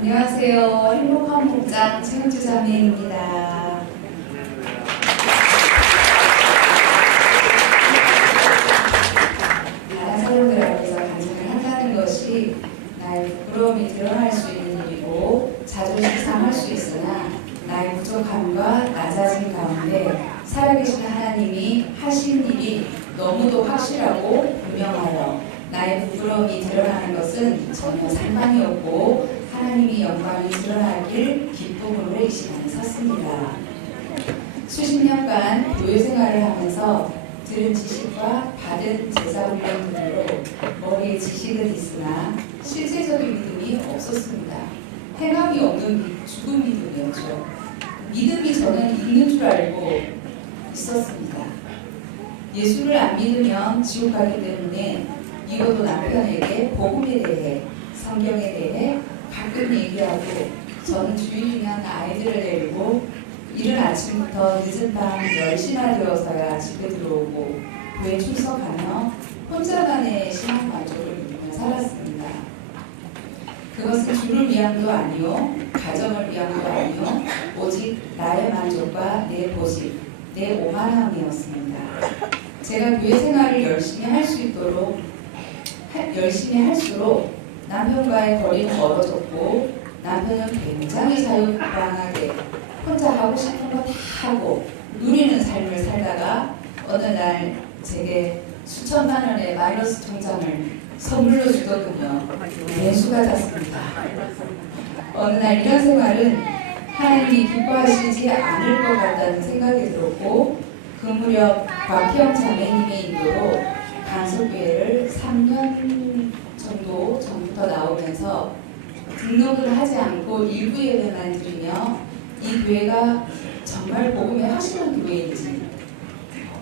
안녕하세요. 행복한 목장 최은주 자매입니다. 다른 사람들 앞에서 간증을 한다는 것이 나의 부끄러움이 드러날 수 있는 일이고 자존심 상할 수 있으나 나의 부족함과 낮아짐 가운데 살아계신 하나님이 하신 일이 너무도 확실하고 분명하여 나의 부끄러움이 드러나는 것은 전혀 상관이 없고 하나님이 영광이 드러나길 기쁨으로 이 시간에 섰습니다. 수십 년간 교회 생활을 하면서 들은 지식과 받은 제사 훈련들로 머리에 지식은 있으나 실제적인 믿음이 없었습니다. 행함이 없는 죽은 믿음이었죠. 믿음이 저는 있는 줄 알고 있었습니다. 예수를 안 믿으면 지옥 가기 때문에 이것도 남편에게 복음에 대해 성경에 대해 가끔 얘기하고 저는 주일이면 아이들을 데리고 이른 아침부터 늦은 밤 10시나 되어서야 집에 들어오고 교회 출석하며 혼자만의 신앙 만족을 누리며 살았습니다. 그것은 주를 위함도 아니요 가정을 위함도 아니요 오직 나의 만족과 내 고집, 내 오만함이었습니다. 제가 교회 생활을 열심히 할 수 있도록 열심히 할수록 남편과의 거리는 멀어졌고 남편은 굉장히 자유분방하게 혼자 하고 싶은 거 다 하고 누리는 삶을 살다가 어느 날 제게 수천만 원의 마이너스 통장을 선물로 주더군요. 매수가 잤습니다. 어느 날 이런 생활은 하나님이 기뻐하시지 않을 것 같다는 생각이 들었고 그 무렵 곽희영 자매님의 인도로 간섭교회를 3년 정도 전부터 나오면서 등록을 하지 않고 일부 예배만 드리며 이 교회가 정말 복음의 확실한 교회인지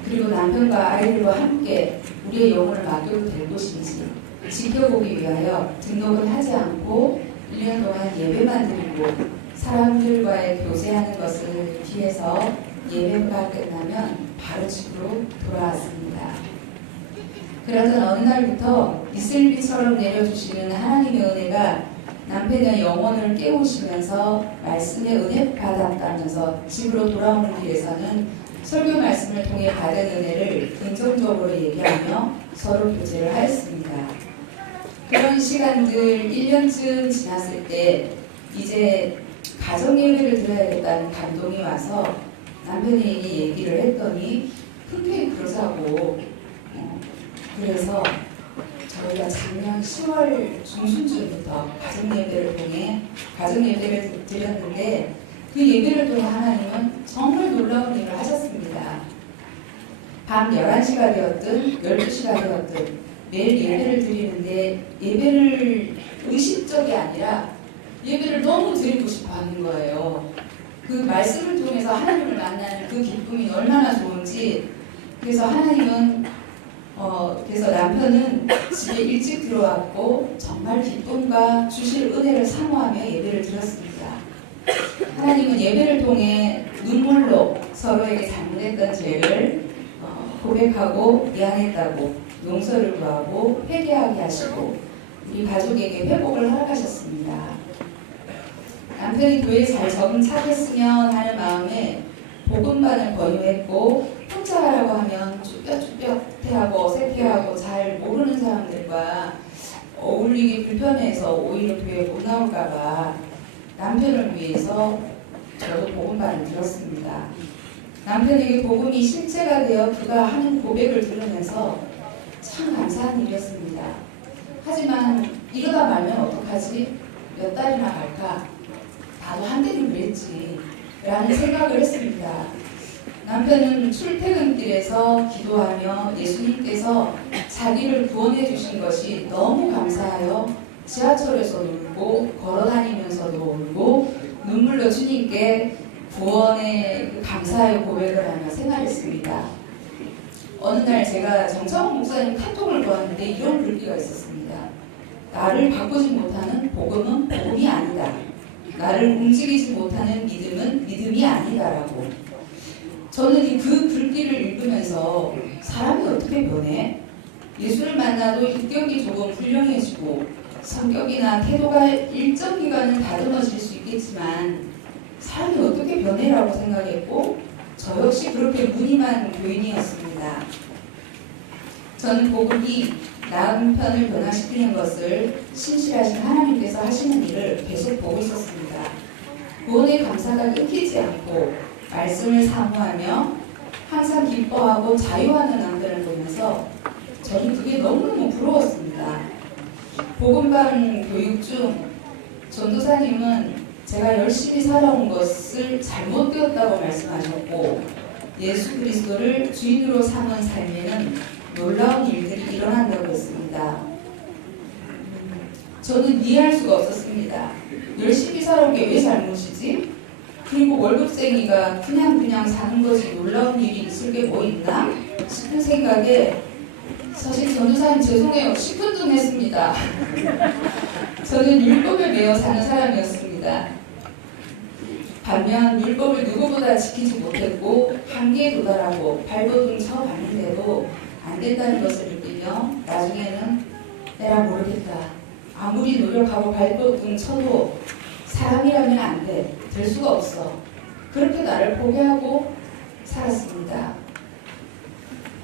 그리고 남편과 아이들과 함께 우리의 영혼을 맡겨도 될 곳인지 지켜보기 위하여 등록을 하지 않고 1년 동안 예배만 드리고 사람들과의 교제하는 것을 피해서 예배가 끝나면 바로 집으로 돌아왔습니다. 그러던 어느 날부터 이슬비처럼 내려주시는 하나님의 은혜가 남편의 영혼을 깨우시면서 말씀의 은혜 받았다면서 집으로 돌아오는 길에서는 설교 말씀을 통해 받은 은혜를 긍정적으로 얘기하며 서로 교제를 하였습니다. 그런 시간들 1년쯤 지났을 때 이제 가정 예배를 드려야겠다는 감동이 와서 남편에게 얘기를 했더니 흔쾌히 그러자고 그래서 저희가 작년 10월 중순쯤부터 가정예배를 통해 가정예배를 드렸는데 그 예배를 통해 하나님은 정말 놀라운 일을 하셨습니다. 밤 11시가 되었든 12시가 되었든 매일 예배를 드리는데 예배를 의식적이 아니라 예배를 너무 드리고 싶어 하는 거예요. 그 말씀을 통해서 하나님을 만나는 그 기쁨이 얼마나 좋은지 그래서 하나님은 그래서 남편은 집에 일찍 들어왔고 정말 기쁨과 주실 은혜를 사모하며 예배를 드렸습니다. 하나님은 예배를 통해 눈물로 서로에게 잘못했던 죄를 고백하고 미안했다고 용서를 구하고 회개하게 하시고 우리 가족에게 회복을 허락하셨습니다. 남편이 교회에 잘 적응 차겠으면 하는 마음에 복음반을 권유했고 혼자 하라고 하면 쭈뼛쭈뼛해하고 어색해하고 잘 모르는 사람들과 어울리기 불편해서 오히려 교회에 못 나올까봐 남편을 위해서 저도 복음반을 들었습니다. 남편에게 복음이 실체가 되어 그가 하는 고백을 들으면서 참 감사한 일이었습니다. 하지만 이러다 말면 어떡하지? 몇 달이나 갈까? 나도 한때는 그랬지 라는 생각을 했습니다. 남편은 출퇴근길에서 기도하며 예수님께서 자기를 구원해 주신 것이 너무 감사하여 지하철에서 울고 걸어다니면서도 울고 눈물로 주님께 구원의 감사의 고백을 하며 생활했습니다. 어느 날 제가 정창훈 목사님 카톡을 보았는데 이런 글귀가 있었습니다. 나를 바꾸지 못하는 복음은 복음이 아니다. 나를 움직이지 못하는 믿음은 믿음이 아니다라고. 저는 그 글귀를 읽으면서 사람이 어떻게 변해? 예수를 만나도 인격이 조금 훌륭해지고 성격이나 태도가 일정 기간은 다듬어질 수 있겠지만 사람이 어떻게 변해라고 생각했고 저 역시 그렇게 무늬만 교인이었습니다. 저는 복음이 남편을 변화시키는 것을 신실하신 하나님께서 하시는 일을 계속 보고 있었습니다. 구원의 감사가 끊기지 않고 말씀을 사모하며 항상 기뻐하고 자유하는 남편을 보면서 저는 그게 너무너무 부러웠습니다. 복음방 교육 중 전도사님은 제가 열심히 살아온 것을 잘못되었다고 말씀하셨고 예수 그리스도를 주인으로 삼은 삶에는 놀라운 일들이 일어난다고 했습니다. 저는 이해할 수가 없었습니다. 열심히 살아온 게 왜 잘못이지? 그리고 월급쟁이가 그냥 사는 것이 놀라운 일이 있을 게 뭐 있나? 싶은 생각에 사실 전도사님 죄송해요. 10분 했습니다. 저는 율법에 매여 사는 사람이었습니다. 반면 율법을 누구보다 지키지 못했고 한계에 도달하고 발버둥 쳐봤는데도 안 된다는 것을 느끼며 나중에는 내가 모르겠다. 아무리 노력하고 발버둥 쳐도 사람이라면 안 돼. 될 수가 없어. 그렇게 나를 포기하고 살았습니다.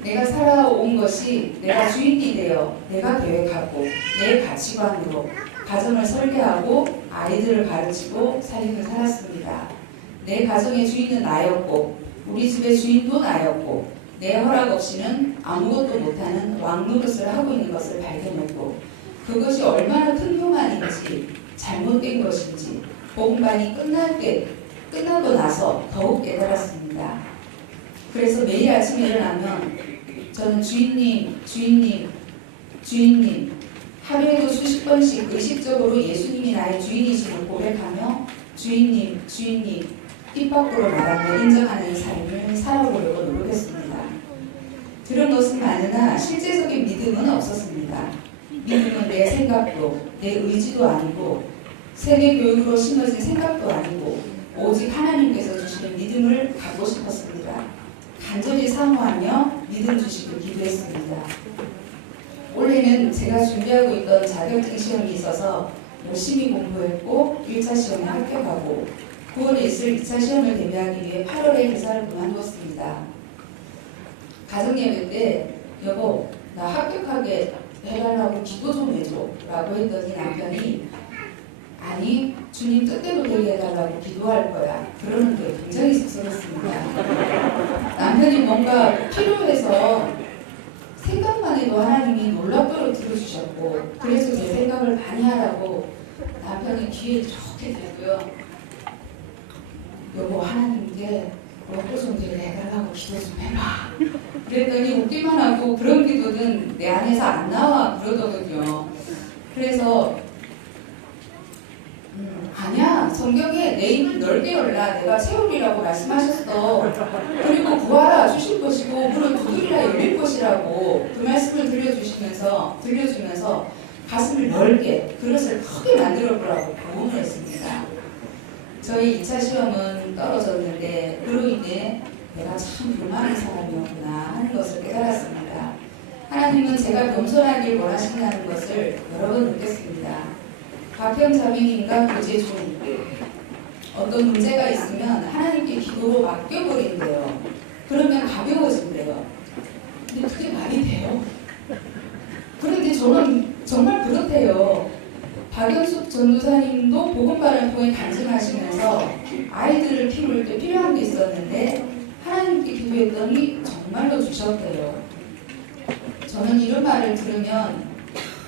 내가 살아온 것이 내가 주인이 되어 내가 계획하고 내 가치관으로 가정을 설계하고 아이들을 가르치고 살림을 살았습니다. 내 가정의 주인은 나였고 우리 집의 주인도 나였고 내 허락 없이는 아무것도 못하는 왕노릇을 하고 있는 것을 발견했고 그것이 얼마나 큰 교만인지 잘못된 것인지 복음반이 끝나고 나서 더욱 깨달았습니다. 그래서 매일 아침에 일어나면 저는 주인님 하루에도 수십 번씩 의식적으로 예수님이 나의 주인이심을 고백하며 주인님 입 밖으로 말하며 인정하는 삶을 살아보려고 노력했습니다. 들은 것은 많으나 실제적인 믿음은 없었습니다. 믿음은 내 생각도 내 의지도 아니고 세계 교육으로 심어진 생각도 아니고 오직 하나님께서 주시는 믿음을 갖고 싶었습니다. 간절히 사모하며 믿음 주시길 기도했습니다. 올해는 제가 준비하고 있던 자격증 시험이 있어서 열심히 공부했고 1차 시험에 합격하고 9월에 있을 2차 시험을 대비하기 위해 8월에 회사를 그만두었습니다. 가정예배 때 여보 나 합격하게 해달라고 기도 좀 해줘 라고 했더니 남편이 아니 주님 뜻대로 되게 해달라고 기도할 거야 그러는데 굉장히 쑥스럽습니다. 남편이 뭔가 필요해서 생각만 해도 하나님이 놀랍도록 들어주셨고 그래서 제 생각을 많이 하라고 남편이 귀에 좋게 대고요. 여보 하나님께 로또 좀 되게 해달라고 기도 좀 해봐. 그랬더니 웃기만 하고 그런 기도는 내 안에서 안 나와 그러더군요. 그래서 아니야 성경에 내 입을 넓게 열라 내가 채우리라고 말씀하셨어. 그리고 구하라 주실 것이고 문을 두드리라 열릴 것이라고 그 말씀을 들려주면서 가슴을 넓게 그릇을 크게 만들어 보라고 고문을 했습니다. 저희 2차 시험은 떨어졌는데 그로 인해 내가 참 교만한 사람이었구나 하는 것을 깨달았습니다. 하나님은 제가 겸손하길 원하신다는 것을 여러 번 느꼈습니다. 가평 자매님과 교제 중 어떤 문제가 있으면 하나님께 기도로 맡겨버린대요. 그러면 가벼워진대요. 근데 그게 말이 돼요? 그런데 저는 정말 그렇대요. 박연숙 전도사님도 복음반을 통해 간증하시면서 아이들을 키울 때 필요한 게 있었는데 하나님께 기도했더니 정말로 주셨대요. 저는 이런 말을 들으면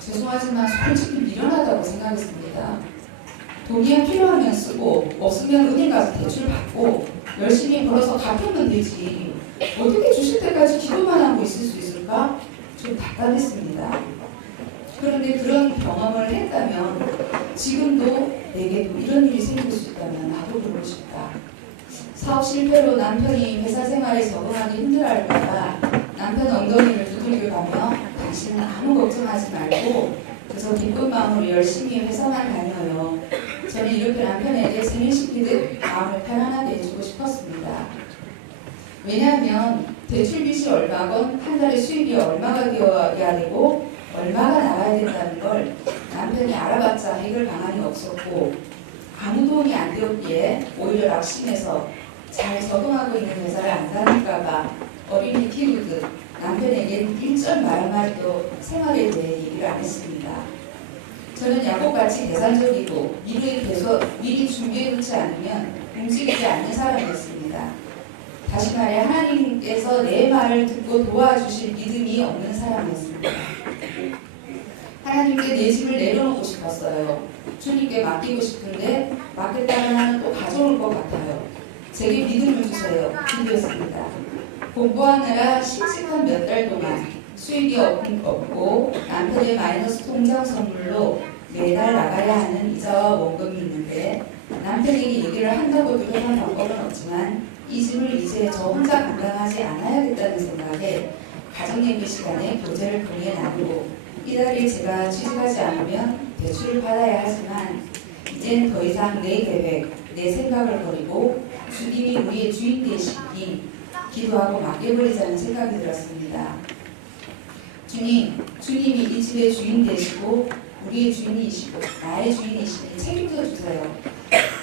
죄송하지만 솔직히 미련하다고 생각했습니다. 돈이 필요하면 쓰고 없으면 은행 가서 대출 받고 열심히 벌어서 갚으면 되지 어떻게 주실 때까지 기도만 하고 있을 수 있을까? 좀 답답했습니다. 그런데 그런 경험을 했다면 지금도 내게도 이런 일이 생길 수 있다면 나도 그러고 싶다. 사업 실패로 남편이 회사 생활에 적응하기 힘들어할까봐 남편 엉덩이를 두들겨가며 당신은 아무 걱정하지 말고 그저 기쁜 마음으로 열심히 회사만 다녀요. 저는 이렇게 남편에게 승인시키듯 마음을 편안하게 해주고 싶었습니다. 왜냐하면 대출빚이 얼마건 한 달에 수입이 얼마가 되어야 되고 얼마가 나와야 된다는 걸 남편이 남편이 알아봤자 해결 방안이 없었고 아무 도움이 안 되었기에 오히려 낙심해서 잘 적응하고 있는 회사를 안 다닐까봐 어린이 키우듯 남편에겐 일절 말 한마디도 생활에 대해 얘기를 안 했습니다. 저는 야곱같이 계산적이고 미리 준비해놓지 않으면 움직이지 않는 사람이었습니다. 다시 말해 하나님께서 내 말을 듣고 도와주실 믿음이 없는 사람이었습니다. 하나님께 내 짐을 내려놓고 싶었어요. 주님께 맡기고 싶은데 맡겼다가 나는 또 가져올 것 같아요. 제게 믿음을 주세요. 기도했습니다. 공부하느라 씩씩한 몇 달 동안 수익이 없고 남편의 마이너스 통장 선물로 매달 나가야 하는 이자와 원금이 있는데 남편에게 얘기를 한다고 노력한 방법은 없지만 이 짐을 이제 저 혼자 감당하지 않아야겠다는 생각에 가정예배 시간에 교제를 통해 나누고 이달에 제가 취직하지 않으면 대출을 받아야 하지만 이제는 더 이상 내 계획, 내 생각을 버리고 주님이 우리의 주인 되시기 기도하고 맡겨버리자는 생각이 들었습니다. 주님이 이 집의 주인 되시고 우리의 주인이시고 나의 주인이시니 책임져 주세요.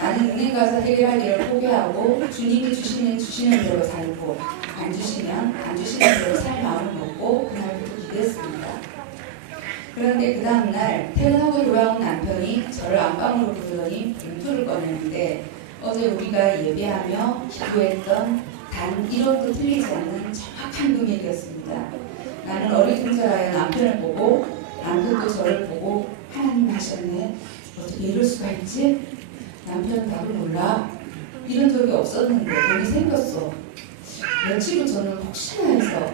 나는 은행 가서 해결할 일을 포기하고 주님이 주시는 대로 살고 안 주시는 대로 살 마음을 먹고 그날부터 기도했습니다. 그런데 그 다음날 퇴근하고 돌아온 남편이 저를 안방으로 부르더니 봉투를 꺼내는데 어제 우리가 예배하며 기도했던 단 1원도 틀리지 않는 정확한 금액이었습니다. 나는 어리둥절하여 남편을 보고 남편도 저를 보고 하나님 하셨네. 어떻게 이럴 수가 있지? 남편은 나를 몰라. 이런 적이 없었는데 돈이 생겼어. 며칠 후 저는 혹시나 해서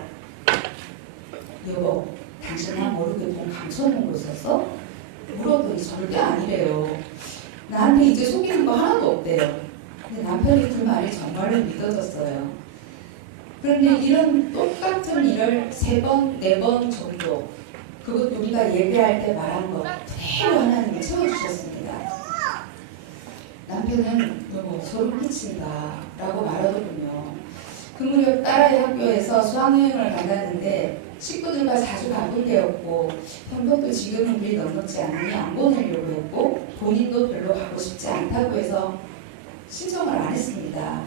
여보 당신 나 모르게 돈 감춰놓은 거 있었어? 물어보니 절대 아니래요. 나한테 이제 속이는 거 하나도 없대요. 근데 남편이 그 말이 정말로 믿어졌어요. 그런데 이런 똑같은 일을 3번, 4번 정도 그것도 우리가 예배할 때 말한 거 그대로 하나님이 채워주셨습니다. 남편은 너무 소름 끼친다 라고 말하더군요. 그 무렵 딸아이 학교에서 수학여행을 간다는데 식구들과 자주 바쁜 데였고 형편도 지금은 우리 넉넉지 않으니 안 보내려고 했고 본인도 별로 가고 싶지 않다고 해서 신청을 안 했습니다.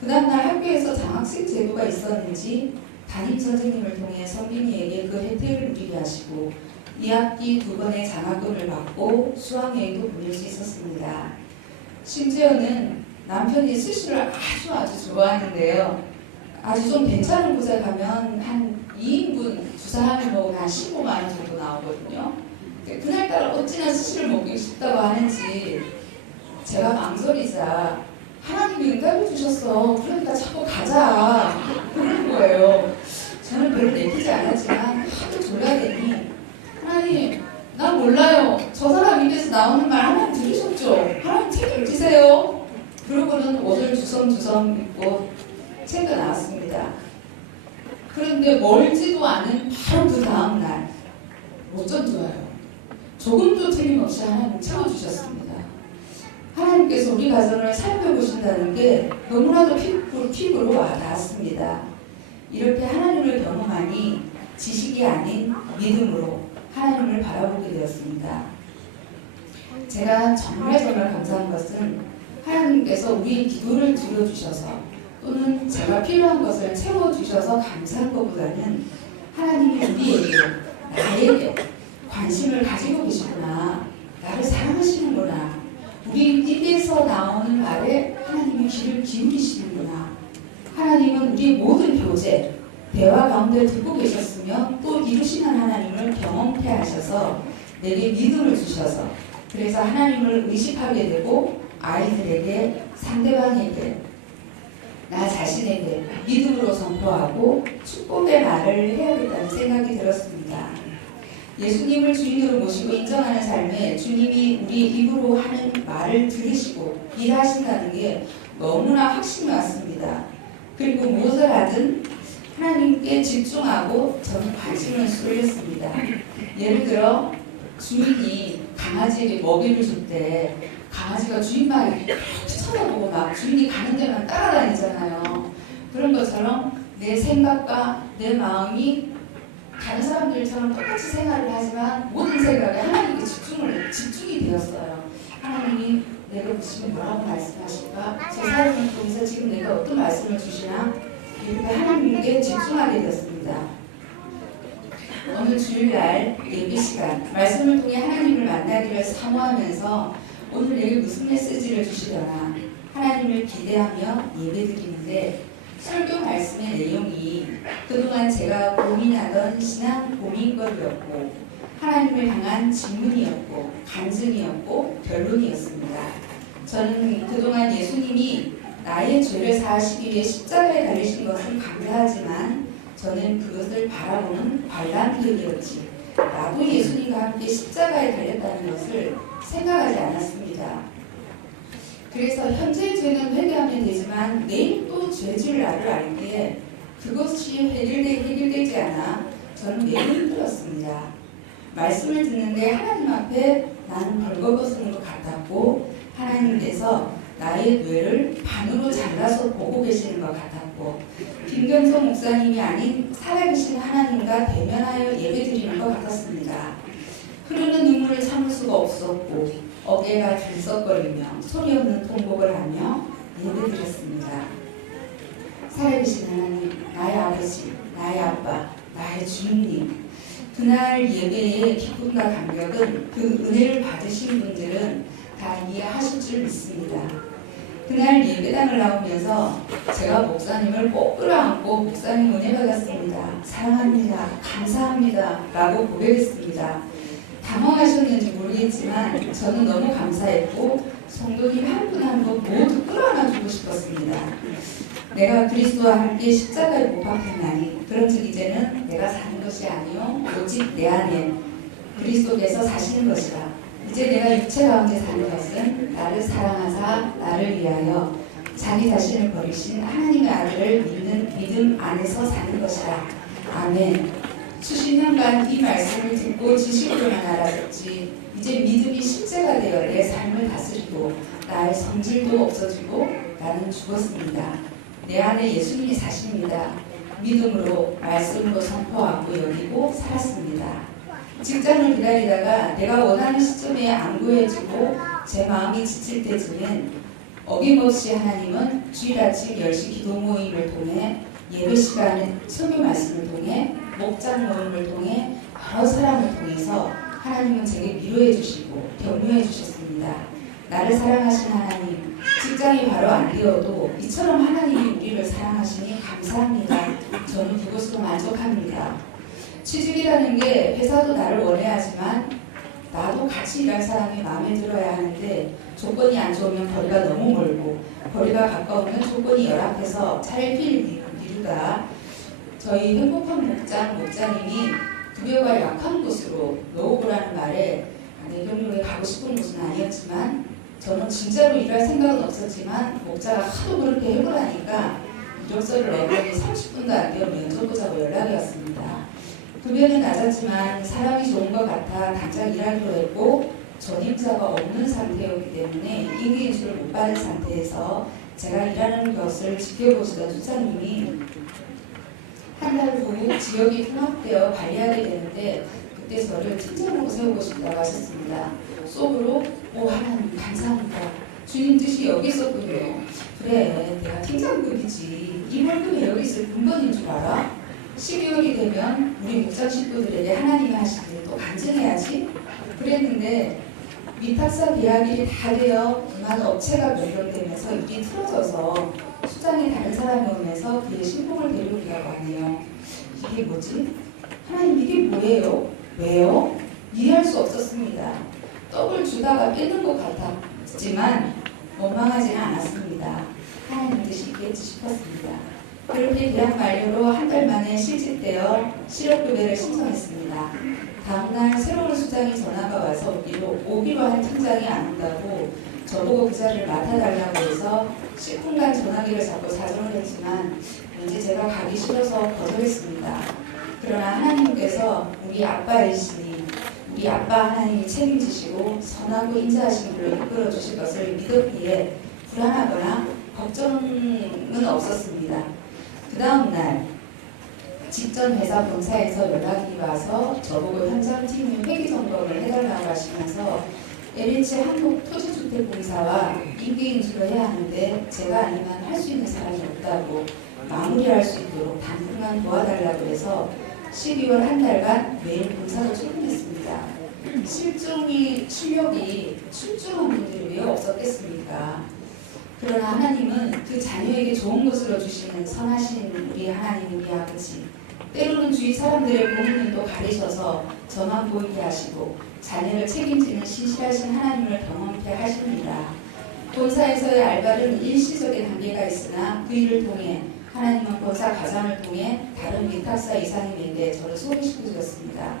그 다음날 학교에서 장학생 제도가 있었는지 담임 선생님을 통해 성빈이에게 그 혜택을 누리게 하시고 2학기 2번의 장학금을 받고 수학여행도 보낼 수 있었습니다. 심지어는 남편이 스시를 아주 좋아하는데요. 아주 좀 괜찮은 곳에 가면 한 2인분 두 사람이 먹으면 한 15만 원 정도 나오거든요. 그날따라 어찌나 스시를 먹기 쉽다고 하는지 제가 망설이자 하나님이 응답을 주셨어. 그러니까 자꾸 가자. 그러는 거예요. 저는 별로 내키지 않았지만 하도 졸라대니 하나님 난 몰라요. 저 사람 입에서 나오는 말 하나님 들으셨죠? 하나님 책임지세요. 그러고는 옷을 주섬주섬 입고 챙겨 나왔습니다. 그런데 멀지도 않은 바로 그 다음날 어쩐 줄 알아요? 조금도 틀림없이 하나님 채워주셨습니다. 하나님께서 우리 가정을 살펴보신다는 게 너무나도 피부로 와닿았습니다. 이렇게 하나님을 경험하니 지식이 아닌 믿음으로 하나님을 바라보게 되었습니다. 제가 정말 감사한 것은 하나님께서 우리의 기도를 들어주셔서 또는 제가 필요한 것을 채워주셔서 감사한 것보다는 하나님이 우리에게 나에게 관심을 가지고 계시구나. 나를 사랑하시는구나. 우리 입에서 나오는 말에 하나님이 귀를 기울이시는구나. 하나님은 우리 모든 교제, 대화 가운데 듣고 계셨으며 또 이루시는 하나님을 경험케 하셔서 내게 믿음을 주셔서 그래서 하나님을 의식하게 되고 아이들에게 상대방에게 나 자신에게 믿음으로 선포하고 축복의 말을 해야겠다는 생각이 들었습니다. 예수님을 주인으로 모시고 인정하는 삶에 주님이 우리 입으로 하는 말을 들으시고 일하신다는 게 너무나 확신이 왔습니다. 그리고 무엇을 하든 하나님께 집중하고 저는 관심을 쏠렸습니다. 예를 들어 주인이 강아지에게 먹이를 줄 때 강아지가 주인 말을 이렇게 쳐다보고 막 주인이 가는 데만 따라다니잖아요. 그런 것처럼 내 생각과 내 마음이 다른 사람들처럼 똑같이 생활을 하지만 모든 생각에 하나님께 집중이 되었어요. 하나님이 내가 보시면 뭐라고 말씀하실까? 제 삶을 통해서 지금 내가 어떤 말씀을 주시나? 이렇게 하나님께 집중하게 되었습니다. 오늘 주일날 예배 시간 말씀을 통해 하나님을 만나기를 사모하면서 오늘 내게 무슨 메시지를 주시려나 하나님을 기대하며 예배드리는데 설교 말씀의 내용이 그동안 제가 고민하던 신앙 고민거리였고 하나님을 향한 질문이었고 간증이었고 결론이었습니다. 저는 그동안 예수님이 나의 죄를 사하시기 위해 십자가에 달리신 것은 감사하지만 저는 그것을 바라보는 관람객이었지 나도 예수님과 함께 십자가에 달렸다는 것을 생각하지 않았습니다. 그래서 현재 죄는 회개하면 되지만 내일 또 죄질 나를 알 때에 그것이 해결되지 않아 저는 매우 힘들었습니다. 말씀을 듣는데 하나님 앞에 나는 벌거벗은 것 같았고 하나님께서 나의 뇌를 반으로 잘라서 보고 계시는 것 같았고 김경성 목사님이 아닌 살아계신 하나님과 대면하여 예배드리는 것 같았습니다. 흐르는 눈물을 참을 수가 없었고 어깨가 들썩거리며 소리 없는 통곡을 하며 예배드렸습니다. 살아계신 하나님, 나의 아버지, 나의 아빠, 나의 주님. 그날 예배의 기쁨과 감격은 그 은혜를 받으신 분들은 다 이해하실 줄 믿습니다. 그날 예배당을 나오면서 제가 목사님을 꼭 끌어안고 목사님 은혜 받았습니다. 사랑합니다. 감사합니다. 라고 고백했습니다. 당황하셨는지 모르겠지만 저는 너무 감사했고 성도님 한 분 한 분 모두 끌어안아주고 싶었습니다. 내가 그리스도와 함께 십자가에 못 박혔나니 그런즉 이제는 내가 사는 것이 아니요 오직 내 안에 그리스도께서 사시는 것이라. 이제 내가 육체 가운데 사는 것은 나를 사랑하사 나를 위하여 자기 자신을 버리신 하나님의 아들을 믿는 믿음 안에서 사는 것이라. 아멘. 수십 년간 이 말씀을 듣고 지식으로만 알아듣지 이제 믿음이 실제가 되어 내 삶을 다스리고 나의 성질도 없어지고 나는 죽었습니다. 내 안에 예수님이 사십니다. 믿음으로 말씀으로 선포하고 여기고 살았습니다. 직장을 기다리다가 내가 원하는 시점에 안 구해지고 제 마음이 지칠 때쯤엔 어김없이 하나님은 주일 아침 10시 기도 모임을 통해 예배 시간에 설교 말씀을 통해 목장 모임을 통해 여러 사람을 통해서 하나님은 제게 위로해 주시고 격려해 주셨습니다. 나를 사랑하신 하나님, 직장이 바로 안 되어도 이처럼 하나님이 우리를 사랑하시니 감사합니다. 저는 그것으로 만족합니다. 취직이라는 게 회사도 나를 원해하지만 나도 같이 일할 사람이 마음에 들어야 하는데 조건이 안 좋으면 거리가 너무 멀고 거리가 가까우면 조건이 열악해서 차를 미루다 저희 행복한 목장님이 급여가 약한 곳으로 넣어보라는 말에 내경로에 가고 싶은 곳은 아니었지만 저는 진짜로 일할 생각은 없었지만 목자가 하도 그렇게 해보라니까 이력서를 내더니 30분도 안 되어 면접 보자고 연락이 왔습니다. 급여는 낮았지만 사람이 좋은 것 같아 당장 일하기로 했고 전임자가 없는 상태였기 때문에 임기 인수를 못 받은 상태에서 제가 일하는 것을 지켜보시던 투자님이 한 달 후 지역이 통합되어 관리하게 되는데 그때 저를 팀장으로 세우고 싶다고 하셨습니다. 속으로 오 하나님 감사합니다. 주님 뜻이 여기 있었군요. 그래 내가 팀장급이지 이 월급이 여기 있을 근본인 줄 알아? 12월이 되면 우리 목장 식구들에게 하나님이 하신 일을 또 간증해야지. 그랬는데 위탁사 계약일이 다 되어 그만 업체가 변경되면서 일이 틀어져서 수장에 다른 사람이 오면서 그의 신봉을 데려오라고 하네요. 이게 뭐지? 하나님 이게 뭐예요? 왜요? 이해할 수 없었습니다. 떡을 주다가 뺏는 것 같았지만 원망하지는 않았습니다. 하나님 뜻이 있겠지 싶었습니다. 그렇게 계약 만료로 한 달 만에 실직되어 실업급여를 신청했습니다. 다음날 새로운 수장이 전화가 와서 오기로 한 팀장이 안 온다고 저보고 그 자리를 맡아달라고 해서 10분간 전화기를 잡고 사정을 했지만 왠지 제가 가기 싫어서 거절했습니다. 그러나 하나님께서 우리 아빠이시니 우리 아빠 하나님이 책임지시고 선하고 인자하신 분을 이끌어 주실 것을 믿었기에 불안하거나 걱정은 없었습니다. 그 다음 날 직전 회사 본사에서 연락이 와서 저보고 현장팀 회계 점검을 해달라고 하시면서 LH 한국토지주택공사와 인계인수를 해야 하는데 제가 아니면 할 수 있는 사람이 없다고 마무리할 수 있도록 당분간 도와달라고 해서 12월 한 달간 매일 공사로 출근했습니다. 실력이 출중한 분들이 왜 없었겠습니까? 그러나 하나님은 그 자녀에게 좋은 것으로 주시는 선하신 우리 하나님, 우리 아버지, 때로는 주위 사람들의 보는 눈도 가리셔서 저만 보이게 하시고 자녀를 책임지는 신실하신 하나님을 경험케 하십니다. 본사에서의 알바는 일시적인 단계가 있으나 그 일을 통해 하나님은 본사 가장을 통해 다른 위탁사 이사님에게 저를 소개시켜 주셨습니다.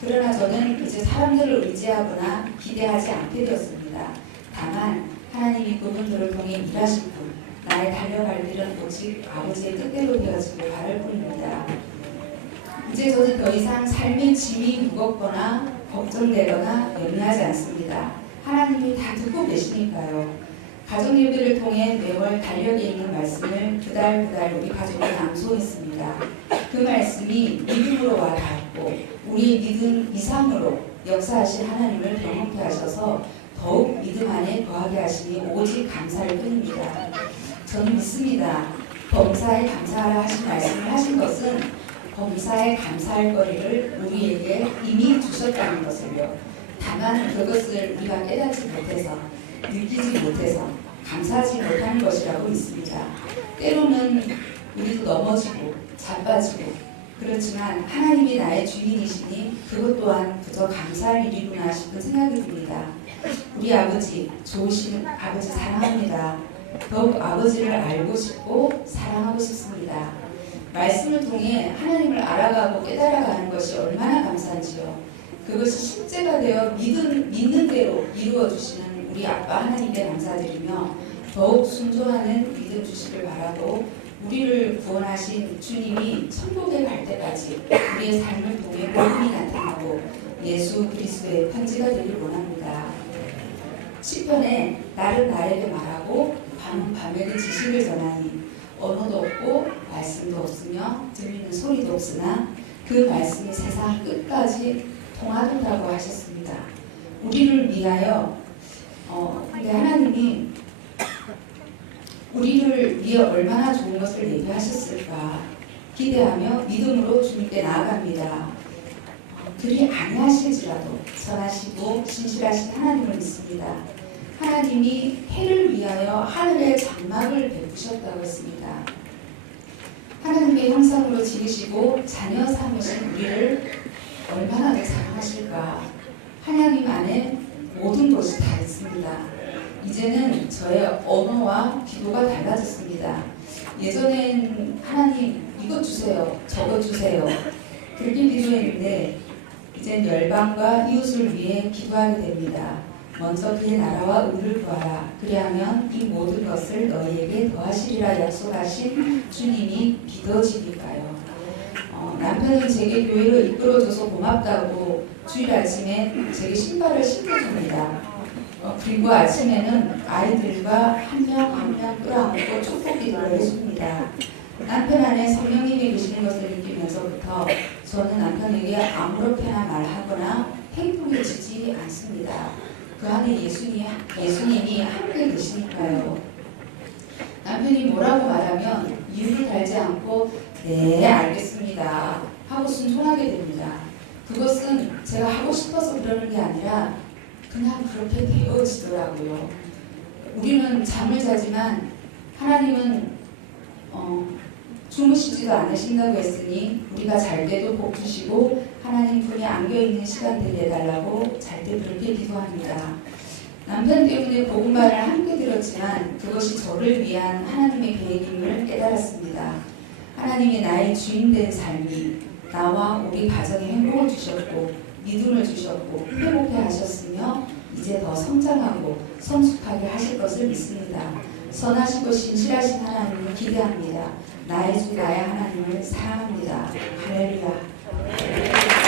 그러나 저는 이제 사람들을 의지하거나 기대하지 않게 되었습니다. 다만 하나님이 그분들을 통해 일하실 분, 나의 달려갈 일은 오직 아버지의 뜻대로 되어지길 바랄 뿐입니다. 이제 저는 더 이상 삶의 짐이 무겁거나 걱정되거나 염려하지 않습니다. 하나님이 다 듣고 계시니까요. 가정 예배를 통해 매월 달력에 있는 말씀을 그달 우리 가족에 낭송했습니다. 그 말씀이 믿음으로 와 닿았고 우리의 믿음 이상으로 역사하신 하나님을 경험케 하셔서 더욱 믿음 안에 거하게 하시니 오직 감사할 뿐입니다. 저는 믿습니다. 범사에 감사하라 하신 말씀을 하신 것은 범사에 감사할 거리를 우리에게 이미 주셨다는 것을요. 다만 그것을 우리가 깨닫지 못해서 느끼지 못해서 감사하지 못하는 것이라고 믿습니다. 때로는 우리도 넘어지고 자빠지고 그렇지만 하나님이 나의 주인이시니 그것 또한 그저 감사할 일이구나 싶은 생각이 듭니다. 우리 아버지, 좋으신 아버지 사랑합니다. 더욱 아버지를 알고 싶고 사랑하고 싶습니다. 말씀을 통해 하나님을 알아가고 깨달아가는 것이 얼마나 감사한지요. 그것이 실제가 되어 믿는 대로 이루어주시는 우리 아빠 하나님께 감사드리며 더욱 순종하는 믿음 주시길 바라고 우리를 구원하신 주님이 천국에 갈 때까지 우리의 삶을 통해 복음이 나타나고 예수 그리스도의 편지가 되길 원합니다. 시편에 날은 나에게 말하고 밤은 밤에게 지식을 전하니 언어도 없고 말씀도 없으며 들리는 소리도 없으나 그 말씀이 세상 끝까지 통하던다고 하셨습니다. 우리를 위하여 근데 하나님이 우리를 위해 얼마나 좋은 것을 예비하셨을까 기대하며 믿음으로 주님께 나아갑니다. 그리 아니하실지라도 선하시고 신실하신 하나님을 믿습니다. 하나님이 해를 위하여 하늘의 장막을 베푸셨다고 했습니다. 하나님의 형상으로 지으시고 자녀 삼으신 우리를 얼마나 더 사랑하실까. 하나님 안에 모든 것이 다 있습니다. 이제는 저의 언어와 기도가 달라졌습니다. 예전엔 하나님 이것 주세요, 저것 주세요 그렇게 기도했는데 이젠 열방과 이웃을 위해 기도하게 됩니다. 먼저 그의 나라와 의를 구하라. 그리하면 이 모든 것을 너희에게 더하시리라 약속하신 주님이 믿어지니까요. 남편은 제게 교회로 이끌어줘서 고맙다고 주일 아침에 제게 신발을 신겨줍니다. 그리고 아침에는 아이들과 한 명 한 명 끌어안고 축복 기도를 해줍니다. 남편 안에 성령님이 계시는 것을 느끼면서부터 저는 남편에게 아무렇게나 말하거나 행동해지지 않습니다. 그 안에 예수님이 함께 계시니까요. 남편이 뭐라고 말하면 이유를 달지 않고 네 알겠습니다 하고 순종하게 됩니다. 그것은 제가 하고 싶어서 그러는 게 아니라 그냥 그렇게 되어지더라고요. 우리는 잠을 자지만 하나님은 주무시지도 않으신다고 했으니 우리가 잘 때도 복 주시고 하나님 분이 안겨있는 시간들 내달라고 잘 때 그렇게 기도합니다. 남편 때문에 복음말을 함께 들었지만 그것이 저를 위한 하나님의 계획임을 깨달았습니다. 하나님이 나의 주인된 삶이 나와 우리 가정에 행복을 주셨고 믿음을 주셨고 회복해 하셨으며 이제 더 성장하고 성숙하게 하실 것을 믿습니다. 선하시고 신실하신 하나님을 기대합니다. 나의 주 나의 하나님을 사랑합니다. 할렐루야.